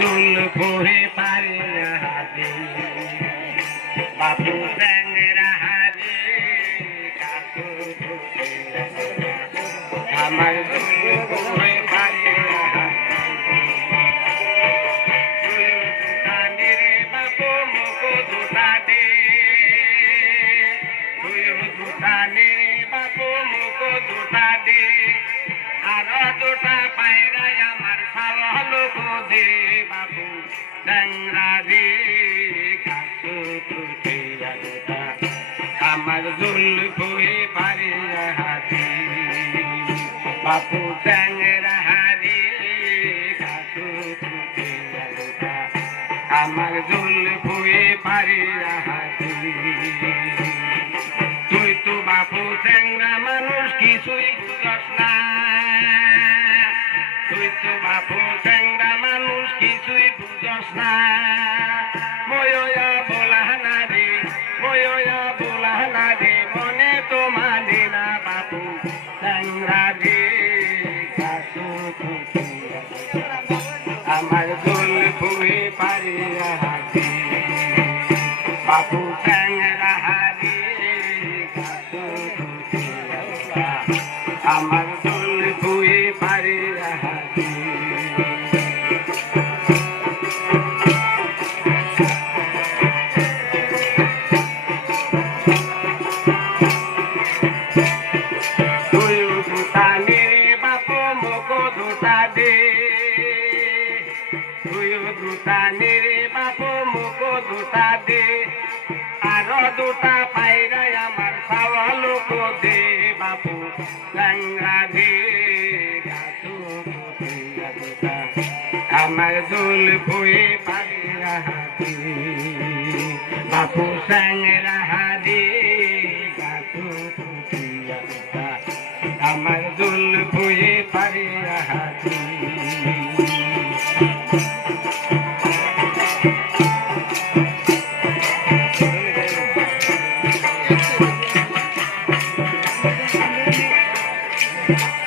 জুলফুহি পারি হাজি বাপু ট্যাংরা হাজি কাকু আমার জুলফুহি পারি বাপু মুখ দুটা দে বাপু মুখ দুটা দে আর দুটা পায়রাই আমার সাল দে বাপু ট্যাংরা দে কাকু আমার জুলফুহি পারি হাজি বাপু ট্যাংরা হাজি কাকু আমার জুলফুহি পারি হাজি তুই তো বাপু ট্যাংরা মানুষ কিছুই বুঝস না তুই তো বাপু ট্যাংরা মানুষ কিছুই বুঝস না ময়য়া বলা না রে ময়য়া বলা না রে মনে তো মানে না বাপু ট্যাংরা রে কাকু আমার জুলফুহি পারি হাজি বাপু ট্যাংরা হাজি কাকু আমার জুলফুহি পারি হাজি বাপু মুখ দুটা দে আর দুটা পায়রাই আমার সাওয়াল দে বাপু ট্যাংরা দে আমার জুলফুহি পারি হাজি বাপু ট্যাংরা হাজি কাকু আমার জুলফুহি পারি হাজি Thank you.